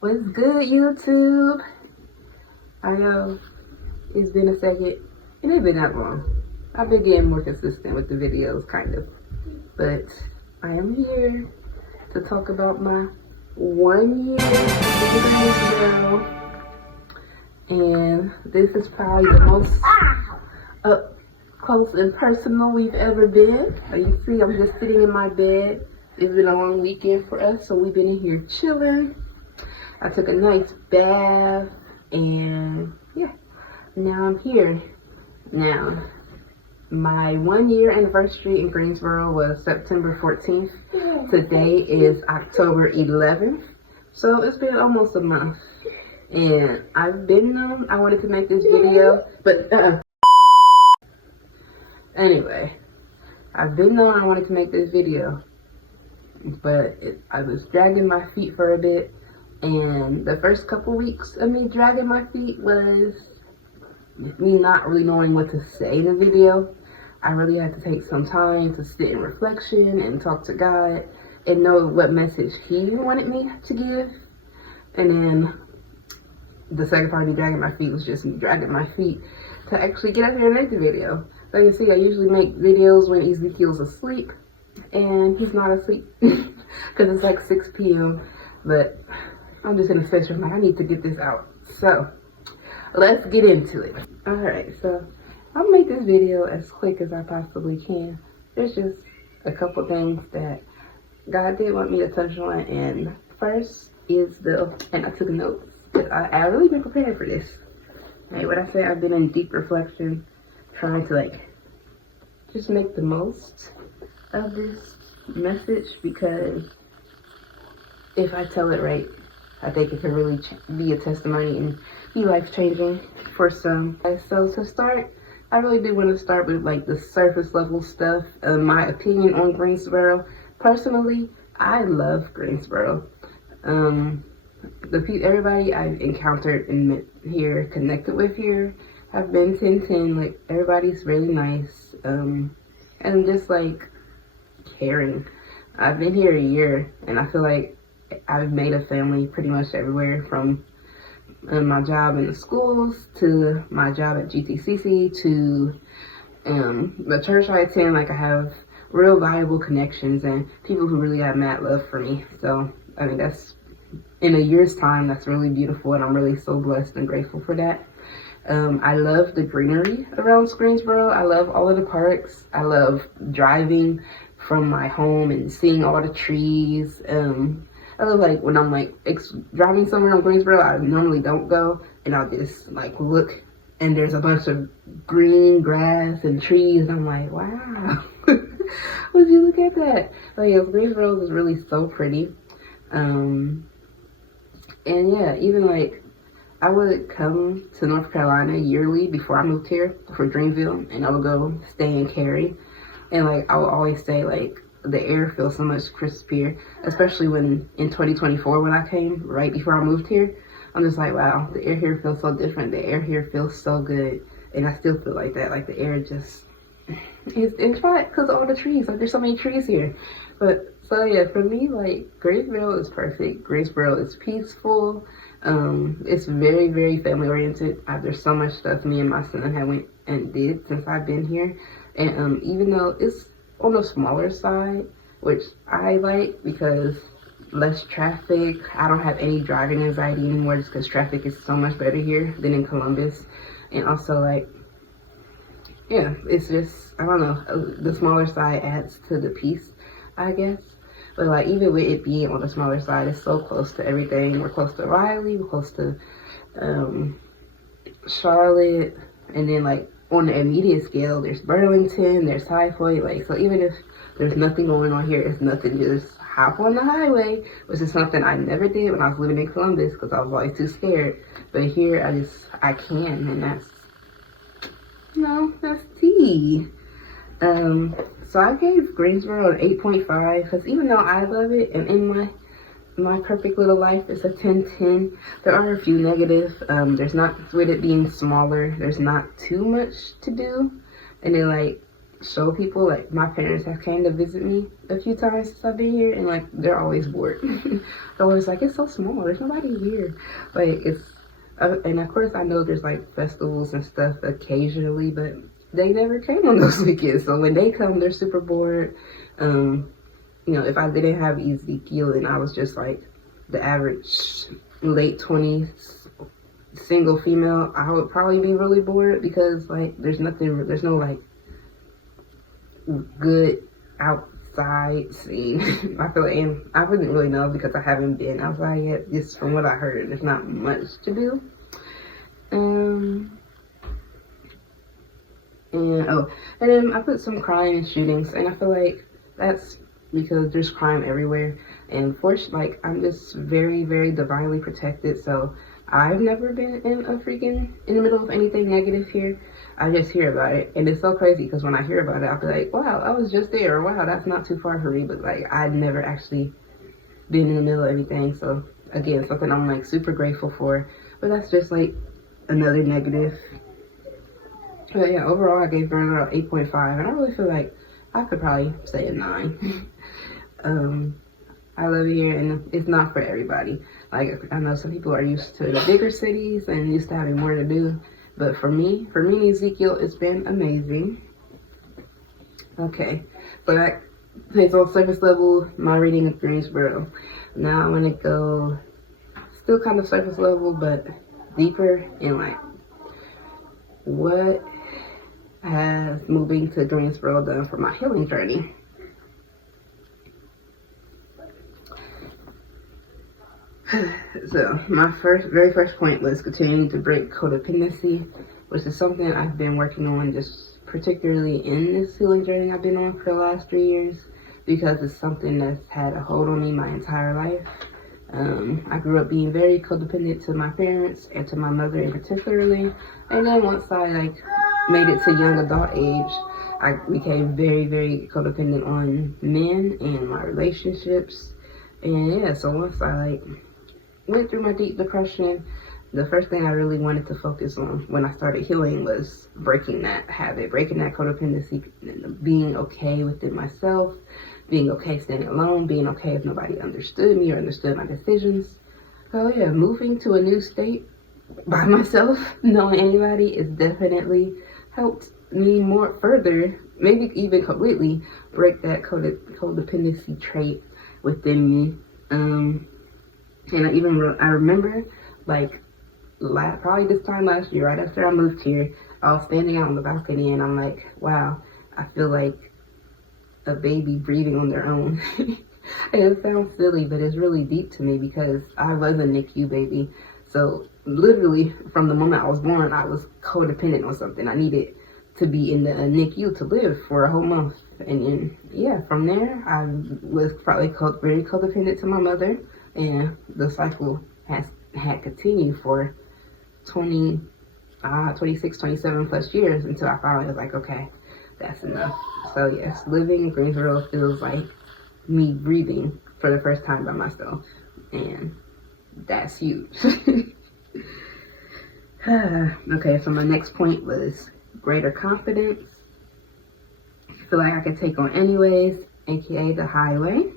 What's good, YouTube? I know it's been a second. It ain't been that long. I've been getting more consistent with the videos, kind of. But I am here to talk about my 1 year in Greensboro. And this is probably the most up close and personal we've ever been. You see, I'm just sitting in my bed. It's been a long weekend for us, so we've been in here chilling. I took a nice bath, and yeah, now I'm here. Now, my 1 year anniversary in Greensboro was September 14th. Today is October 11th, so it's been almost a month. And I've been I wanted to make this video, but anyway, I've been I wanted to make this video, but I was dragging my feet for a bit. And the first couple weeks of me dragging my feet was me not really knowing what to say in the video. I really had to take some time to sit in reflection and talk to God and know what message He wanted me to give. And then the second part of me dragging my feet was just me dragging my feet to actually get out here and make the video. So you see, I usually make videos when Ezekiel's asleep, and he's not asleep because it's like 6 p.m. But I'm just in a session, like, I need to get this out. So let's get into it. All right, so I'll make this video as quick as I possibly can. There's just a couple things that God did want me to touch on, and first is and I took notes. I really been preparing for this. Hey, what I say, I've been in deep reflection, trying to just make the most of this message, because if I tell it right, I think it can really be a testimony and be life-changing for some. So to start, I really do want to start with the surface level stuff. My opinion on Greensboro. Personally, I love Greensboro. Everybody I've encountered in here, connected with here, have been 10-10. Everybody's really nice, and just caring. I've been here a year, and I feel like I've made a family pretty much everywhere, from my job in the schools to my job at GTCC to the church I attend. I have real valuable connections and people who really have mad love for me. So, I mean, that's, in a year's time, that's really beautiful, and I'm really so blessed and grateful for that. I love the greenery around Greensboro. I love all of the parks. I love driving from my home and seeing all the trees. I love when I'm driving somewhere in Greensboro I normally don't go, and I'll just look, and there's a bunch of green grass and trees, and I'm like, wow. Would you look at that? Yes, Greensboro is really so pretty. And yeah, even I would come to North Carolina yearly before I moved here for Dreamville, and I would go stay in Cary, and I would always say the air feels so much crispier, especially when in 2024 when I came right before I moved here. I'm just wow, the air here feels so different. The air here feels so good, and I still feel like that. The air just it's probably because of all the trees. There's so many trees here. But so yeah, for me, Greensboro is perfect. Greensboro is peaceful. It's very, very family oriented. There's so much stuff me and my son have went and did since I've been here, and even though it's on the smaller side, which I like because less traffic. I don't have any driving anxiety anymore, just because traffic is so much better here than in Columbus. And also yeah, it's just, I don't know, the smaller side adds to the peace, I guess. But even with it being on the smaller side, it's so close to everything. We're close to Raleigh, we're close to Charlotte, and then on the immediate scale, there's Burlington, there's High Point. So even if there's nothing going on here, it's nothing, just hop on the highway, which is something I never did when I was living in Columbus because I was always too scared. But here, I can, and that's tea. So I gave Greensboro an 8.5 because even though I love it, and in my perfect little life it's a 10-10, there are a few negatives. There's not, with it being smaller, there's not too much to do. And then show people. Like, my parents have came to visit me a few times since I've been here, and like, they're always bored. They're always like, it's so small, there's nobody here. Like, it's and of course I know there's like festivals and stuff occasionally, but they never came on those weekends. So when they come, they're super bored. You know, if I didn't have Ezekiel and I was just like the average late 20s single female, I would probably be really bored, because like there's no like good outside scene. I feel like, and I wouldn't really know because I haven't been outside yet. Just from what I heard, there's not much to do. And then I put some crime and shootings, and I feel like that's because there's crime everywhere. And like, I'm just very, very divinely protected, so I've never been in the middle of anything negative here. I just hear about it, and it's so crazy because when I hear about it, I'll be like, wow, I was just there, or wow, that's not too far from me. But like, I'd never actually been in the middle of anything. So again, something I'm like super grateful for. But that's just like another negative. But yeah, overall I gave Burnout 8.5, and I really feel like I could probably say a 9. I love it here, and it's not for everybody. Like, I know some people are used to the bigger cities and used to having more to do, but for me, Ezekiel, it's been amazing. Okay, so that takes on surface level, my reading of Greensboro. Now I'm gonna go still kind of surface level, but deeper in like, what has moving to Greensboro done for my healing journey? So my very first point was continuing to break codependency, which is something I've been working on, just particularly in this healing journey I've been on for the last 3 years, because it's something that's had a hold on me my entire life. I grew up being very codependent to my parents and to my mother in particularly, and then once I like made it to young adult age, I became very, very codependent on men and my relationships. And yeah, so once I like went through my deep depression, the first thing I really wanted to focus on when I started healing was breaking that habit, breaking that codependency, being okay within myself, being okay standing alone, being okay if nobody understood me or understood my decisions. So yeah, moving to a new state by myself, knowing anybody, is definitely helped me more further, maybe even completely break that codependency trait within me. And I remember like probably this time last year, right after I moved here, I was standing out on the balcony and I'm like, wow, I feel like a baby breathing on their own. And it sounds silly, but it's really deep to me because I was a NICU baby. So literally from the moment I was born, I was codependent on something. I needed to be in the NICU to live for a whole month. And then, yeah, from there, I was probably very codependent to my mother. And the cycle had continued for 26, 27 plus years until I finally was like, okay, that's enough. So yes, living in Greensboro feels like me breathing for the first time by myself. And that's huge. Okay, so my next point was greater confidence. I feel like I could take on anyways, aka the highway.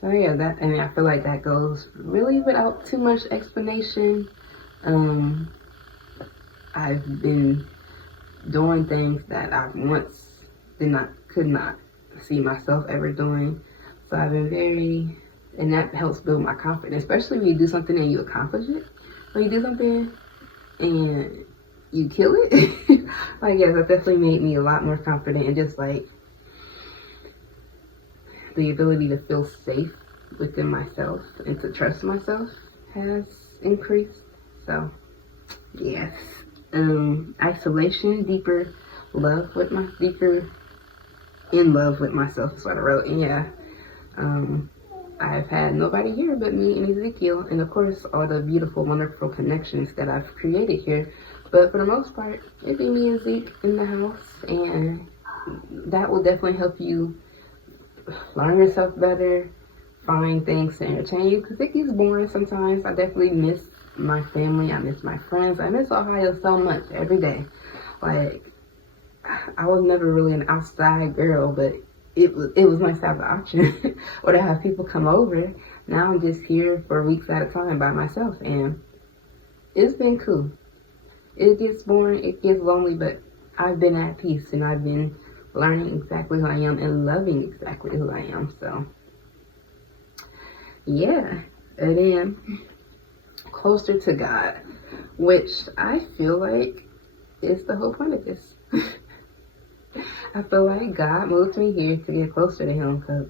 So yeah, I feel like that goes really without too much explanation. I've been doing things that I once could not see myself ever doing. So I've been and that helps build my confidence, especially when you do something and you accomplish it. When you do something and you kill it, like, yeah, that definitely made me a lot more confident, and just like the ability to feel safe within myself and to trust myself has increased. So yes, isolation, deeper in love with myself is what I wrote. And yeah, I've had nobody here but me and Ezekiel, and of course all the beautiful, wonderful connections that I've created here. But for the most part, it'd be me and Zeke in the house, and that will definitely help you learn yourself better, find things to entertain you, because it gets boring sometimes. I definitely miss my family, I miss my friends, I miss Ohio so much every day. Like, I was never really an outside girl, but it was nice to have the option or to have people come over. Now I'm just here for weeks at a time by myself, and it's been cool. It gets boring, it gets lonely, but I've been at peace, and I've been learning exactly who I am and loving exactly who I am. So yeah, and then closer to God, which I feel like is the whole point of this. I feel like God moved me here to get closer to Him, because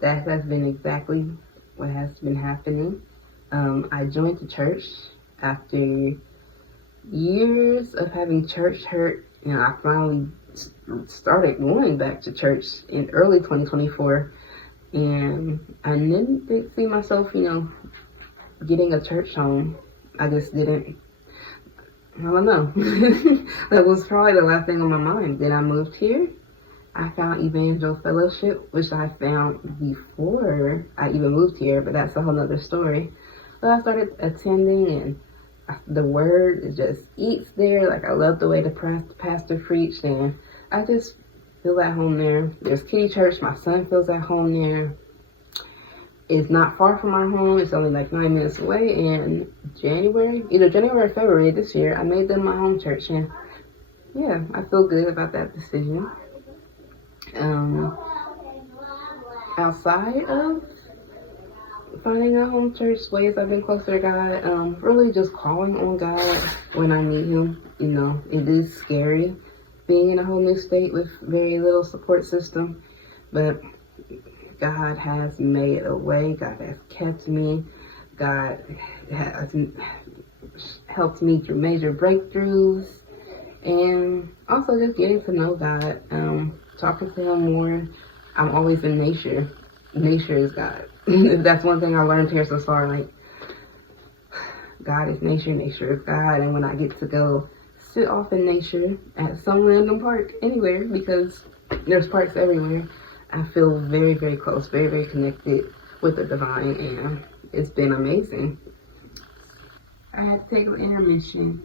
that has been exactly what has been happening. I joined the church after years of having church hurt. You know, I finally started going back to church in early 2024, and I didn't see myself, you know, getting a church home. I just didn't. I don't know. That was probably the last thing on my mind. Then I moved here. I found Evangel Fellowship, which I found before I even moved here, but that's a whole nother story. So I started attending, and the word just eats there. Like, I love the way the pastor preached, and I just feel at home there. There's Kitty Church. My son feels at home there. It's not far from our home. It's only like 9 minutes away. And either January or February this year, I made them my home church. And yeah, I feel good about that decision. Outside of finding a home church, ways I've been closer to God, really just calling on God when I need Him. You know, it is scary being in a whole new state with very little support system, but God has made a way. God has kept me. God has helped me through major breakthroughs, and also just getting to know God, talking to Him more. I'm always in nature. Nature is God. If that's one thing I learned here so far, like, God is nature, nature is God. And when I get to go sit off in nature at some random park anywhere, because there's parks everywhere, I feel very, very close, very, very connected with the divine, and it's been amazing. I had to take an intermission,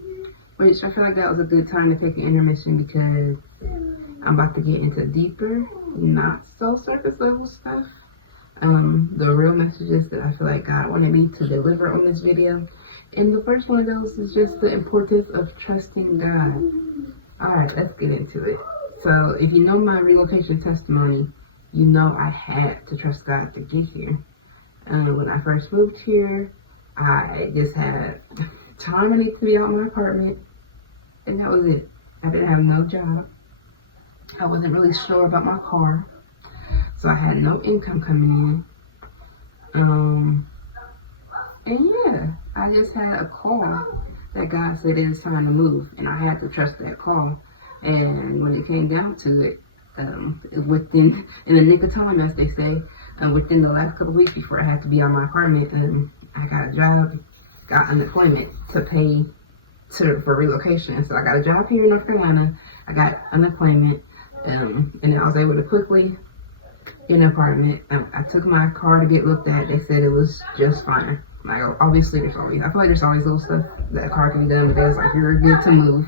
which I feel like that was a good time to take an intermission, because I'm about to get into deeper, not so surface level stuff. The real messages that I feel like God wanted me to deliver on this video. And the first one of those is just the importance of trusting God. Alright, let's get into it. So if you know my relocation testimony, you know I had to trust God to get here. When I first moved here, I just had time I need to be out of my apartment, and that was it. I didn't have no job. I wasn't really sure about my car, so I had no income coming in. And yeah, I just had a call that God said it is time to move, and I had to trust that call. And when it came down to it, in the nick of time, as they say, within the last couple of weeks before I had to be on my apartment, I got a job, got unemployment to pay for relocation. So I got a job here in North Carolina, I got unemployment, and then I was able to quickly get an apartment. I took my car to get looked at. They said it was just fine. Like, obviously I feel like there's always little stuff that a car can be done, but they was like, you're good to move.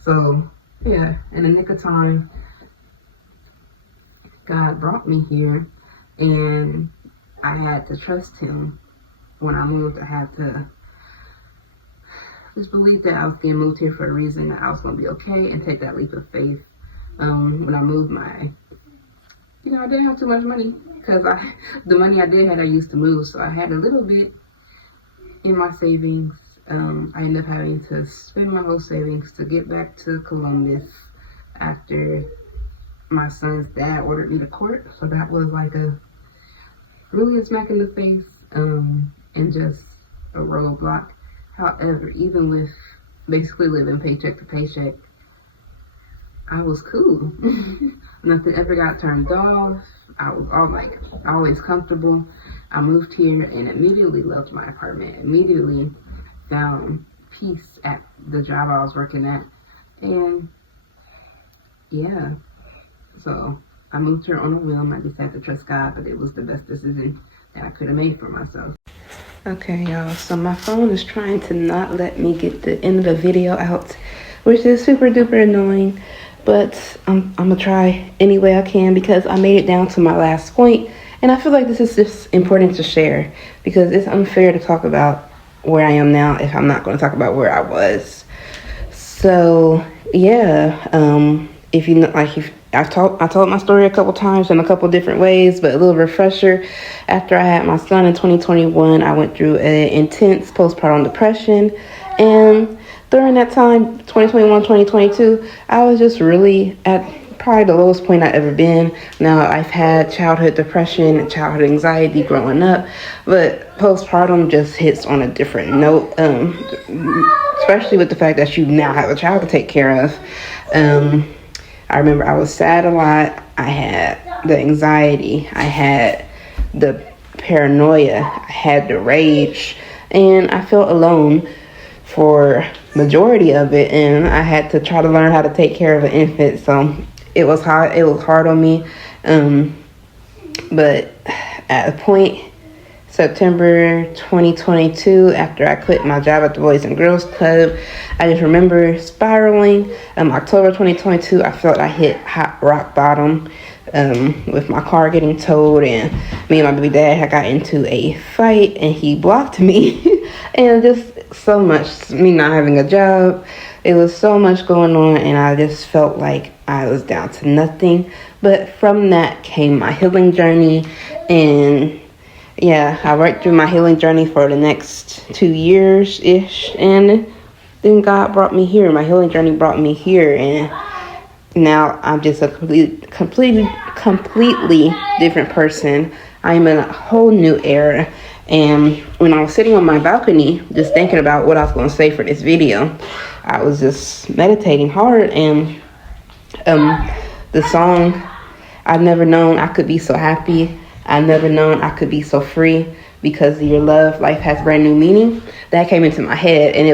So yeah, in the nick of time, God brought me here, and I had to trust Him. When I moved, I had to just believe that I was getting moved here for a reason, that I was going to be okay, and take that leap of faith. When I moved, I didn't have too much money, because the money I did have, I used to move, so I had a little bit in my savings. I ended up having to spend my whole savings to get back to Columbus after my son's dad ordered me to court. So that was like really a smack in the face, and just a roadblock. However, even with basically living paycheck to paycheck, I was cool. Nothing ever got turned off. I was always comfortable. I moved here and immediately loved my apartment. Immediately found peace at the job I was working at. And yeah, so I moved here on a whim. I just had to trust God, but it was the best decision that I could have made for myself. Okay, y'all, so my phone is trying to not let me get the end of the video out, which is super duper annoying. but I'm gonna try any way I can because I made it down to my last point, and I feel like this is just important to share because it's unfair to talk about where I am now if I'm not going to talk about where I was. So yeah, if you know, like if I told my story a couple times in a couple different ways, but a little refresher. After I had my son in 2021, I went through an intense postpartum depression, and during that time, 2021, 2022, I was just really at probably the lowest point I've ever been. Now, I've had childhood depression and childhood anxiety growing up, but postpartum just hits on a different note, especially with the fact that you now have a child to take care of. I remember I was sad a lot. I had the anxiety. I had the paranoia. I had the rage. And I felt alone for majority of it. And I had to try to learn how to take care of an infant. So it was hard. It was hard on me. But at a point, September 2022, after I quit my job at the Boys and Girls Club, I just remember spiraling. October 2022, I felt I hit rock bottom with my car getting towed, and me and my baby dad had got into a fight, and he blocked me. And just so much, me not having a job, it was so much going on, and I just felt like I was down to nothing. But from that came my healing journey, and yeah, I worked through my healing journey for the next 2 years-ish, and then God brought me here. My healing journey brought me here, and now I'm just a completely different person. I'm in a whole new era, and when I was sitting on my balcony, just thinking about what I was going to say for this video, I was just meditating hard, and the song, I've never known I could be so happy. I've never known I could be so free because of your love. Life has brand new meaning. That came into my head, and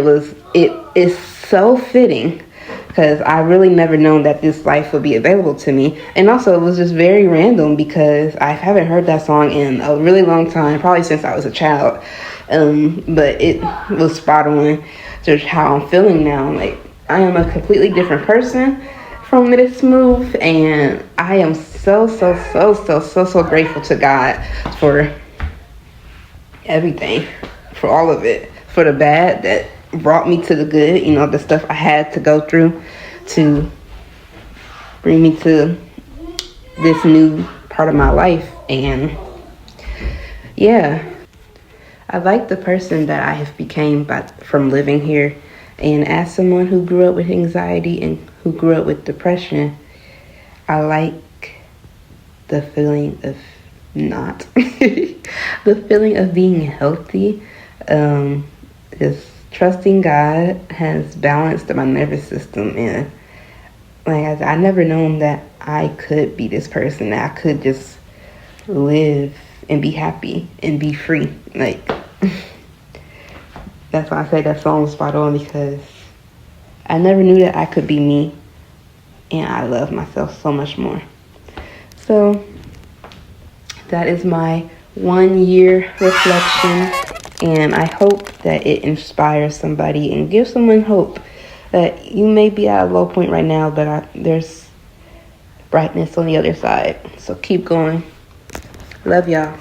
it is so fitting because I really never known that this life would be available to me. And also, it was just very random because I haven't heard that song in a really long time, probably since I was a child. But it was spot on just how I'm feeling now. Like, I am a completely different person from this move, and I am so grateful to God for everything, for all of it, for the bad that brought me to the good, the stuff I had to go through to bring me to this new part of my life. And yeah, I like the person that I have became from living here. And as someone who grew up with anxiety and who grew up with depression, I like the feeling of the feeling of being healthy. Just trusting God has balanced my nervous system, and like I never known that I could be this person, that I could just live and be happy and be free. Like, that's why I say that song was spot on, because I never knew that I could be me, and I love myself so much more. So that is my 1 year reflection, and I hope that it inspires somebody and gives someone hope that you may be at a low point right now, but there's brightness on the other side. So keep going. Love y'all.